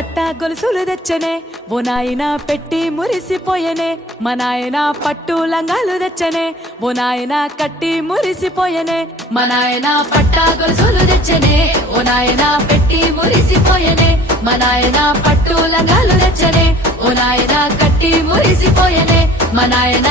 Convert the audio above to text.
పట్టా గొలుసులు తెచ్చనే ఓ నాయన పెట్టి మురిసిపోయనే మా నాయన పట్టు లంగాలు తెచ్చనే ఓ నాయన కట్టి మురిసిపోయనే మా నాయన పట్టా గొలుసులు తెచ్చనే ఓ నాయన పెట్టి మురిసిపోయనే మా నాయన పట్టు లంగాలు తెచ్చనే ఓ నాయన కట్టి మురిసిపోయనే మా నాయన